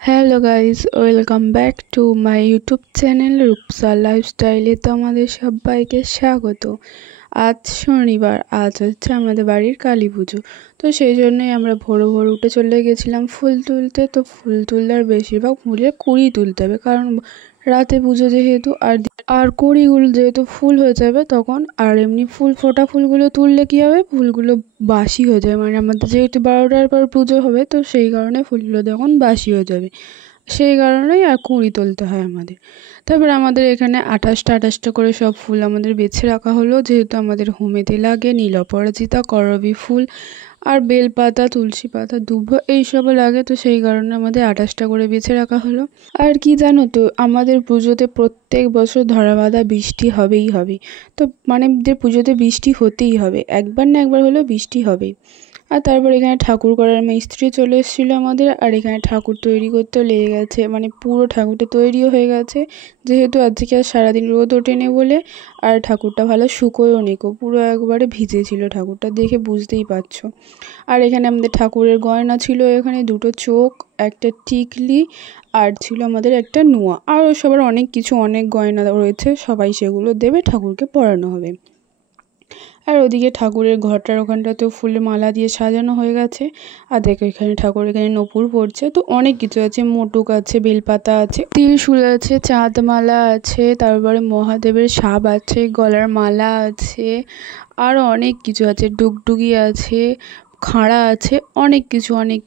Hello guys, welcome back to my YouTube channel Rupsa লাইফস্টাইলে তোমাদের সবাইকে স্বাগত। আজ শনিবার, আজ হচ্ছে আমাদের বাড়ির কালী পুজো। তো সেই জন্যই আমরা ভোর ভোর উঠে চলে গেছিলাম ফুল তুলতে। তো ফুল তুললে আর বেশিরভাগ ফুলের কুড়ি তুলতে হবে, কারণ রাতে পুজো যেহেতু, আর কুড়িগুলো যেহেতু ফুল হয়ে যাবে তখন। আর এমনি ফোটা ফুলগুলো তুললে কী হবে, ফুলগুলো বাসি হয়ে যাবে, মানে আমাদের যেহেতু 12টার পর পুজো হবে, তো সেই কারণে ফুলগুলো তখন বাসি হয়ে যাবে। সেই কারণেই আর কুঁড়ি তুলতে হয় আমাদের। তারপর আমাদের এখানে 28টা করে সব ফুল আমাদের বেছে রাখা হলো, যেহেতু আমাদের হোমেতে লাগে নীল অপরাজিতা, করবী ফুল আর বেলপাতা, তুলসী পাতা, দুব্ব এইসবও লাগে। তো সেই কারণে আমাদের 28টা করে বেছে রাখা হলো। আর কি জানো তো, আমাদের পুজোতে প্রত্যেক বছর ধরা বাঁধা বৃষ্টি হবেই হবে। তো মানে যে পুজোতে বৃষ্টি হতেই হবে, একবার না একবার হলেও বৃষ্টি হবেই। আর তারপর এখানে ঠাকুর করার মিস্ত্রি চলে এসেছিলো আমাদের, আর এখানে ঠাকুর তৈরি করতেও লেগে গেছে, মানে পুরো ঠাকুরটা তৈরিও হয়ে গেছে, যেহেতু আজকে আর সারাদিন রোদ ওঠেনি বলে। আর ঠাকুরটা ভালো শুকোয়ও নিকো, পুরো একবারে ভিজেছিল ঠাকুরটা, দেখে বুঝতেই পারছো। আর এখানে আমাদের ঠাকুরের গয়না ছিল, এখানে দুটো চোখ, একটা টিকলি, আর ছিল আমাদের একটা নোয়া, আরও সবার অনেক কিছু, অনেক গয়না রয়েছে, সবাই সেগুলো দেবে, ঠাকুরকে পরানো হবে। আর ওদিকে ঠাকুরের ঘরটার ওখানটাতেও ফুলের মালা দিয়ে সাজানো হয়ে গেছে। আর দেখো এখানে ঠাকুর এখানে নূপুর পড়ছে, তো অনেক কিছু আছে, মোটুক আছে, বেলপাতা আছে, ত্রিশূল আছে, চাঁদমালা আছে, তারপরে মহাদেবের সাপ আছে, গলার মালা আছে, আরও অনেক কিছু আছে, ডুগডুগি আছে, খাঁড়া আছে, অনেক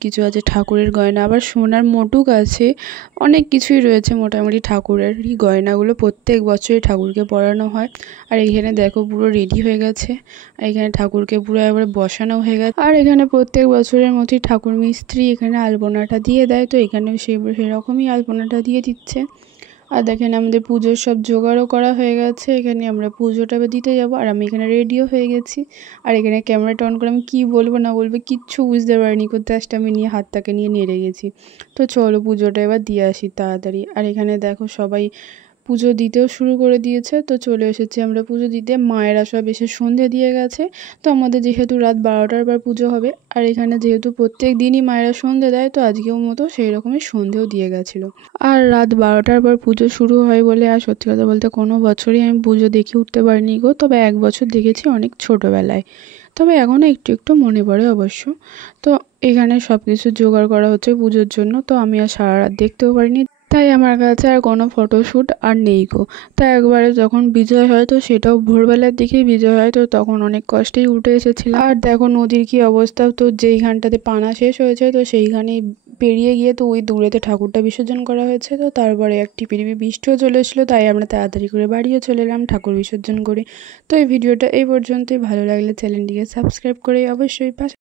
কিছু আছে ঠাকুরের গয়না। আবার সোনার মোটুক আছে, অনেক কিছুই রয়েছে মোটামুটি ঠাকুরের এই গয়নাগুলো প্রত্যেক বছরই ঠাকুরকে পরানো হয়। আর এইখানে দেখো পুরো রেডি হয়ে গেছে, আর এখানে ঠাকুরকে পুরো একবারে বসানো হয়ে গেছে। আর এখানে প্রত্যেক বছরের মতোই ঠাকুর মিস্ত্রি এখানে আলপনাটা দিয়ে দেয়, তো এখানেও সেরকমই আলপনাটা দিয়ে দিচ্ছে। আর দেখেন আমাদের পুজোর সব জোগাড়ও করা হয়ে গেছে, এখানে আমরা পুজোটা দিতে যাব। আর আমি এখানে রেডিও হয়ে গেছি, আর এখানে ক্যামেরাটা অন করে আমি কী বলবো না বলবো কিচ্ছু বুঝতে পারিনি, জাস্ট আমি নিয়ে হাতটাকে নিয়ে নেড়ে গেছি। তো চলো পুজোটা এবার দিয়ে আসি তাড়াতাড়ি। আর এখানে দেখো সবাই পুজো দিতেও শুরু করে দিয়েছে, তো চলে এসেছি আমরা পুজো দিতে। মায়েরা সব এসে সন্ধে দিয়ে গেছে। তো আমাদের যেহেতু রাত 12টার পর পুজো হবে, আর এখানে যেহেতু প্রত্যেক দিনই মায়েরা সন্ধে দেয়, তো আজকেও মতো সেই রকমই সন্ধেও দিয়ে গেছিলো। আর রাত 12টার পর পুজো শুরু হয় বলে, আর সত্যি কথা বলতে কোনো বছরই আমি পুজো দেখে উঠতে পারিনি গো, তবে এক বছর দেখেছি অনেক ছোটোবেলায়, তবে এখনও একটু একটু মনে পড়ে অবশ্য। তো এখানে সব কিছু জোগাড় করা হচ্ছে পুজোর জন্য, তো আমি আর সারা রাত দেখতেও পারিনি, তাই আমার কাছে আর কোনো ফটোশ্যুট আর নেই গো। তাই একবারে যখন বিজয় হয়, তো সেটাও ভোরবেলার দিকেই বিজয় হয়, তো তখন অনেক কষ্টেই উঠে এসেছিলাম। আর দেখো নদীর কি অবস্থা, তো যেইখানটাতে পানা শেষ হয়েছে, তো সেইখানেই পেরিয়ে গিয়ে তো ওই দূরেতে ঠাকুরটা বিসর্জন করা হয়েছে। তো তারপরে এক টিপিটিপি বৃষ্টিও চলে এসেছিলো, তাই আমরা তাড়াতাড়ি করে বাড়িও চলে এলাম ঠাকুর বিসর্জন করে। তো এই ভিডিওটা এই পর্যন্তই, ভালো লাগলে চ্যানেলটিকে সাবস্ক্রাইব করে অবশ্যই পাশে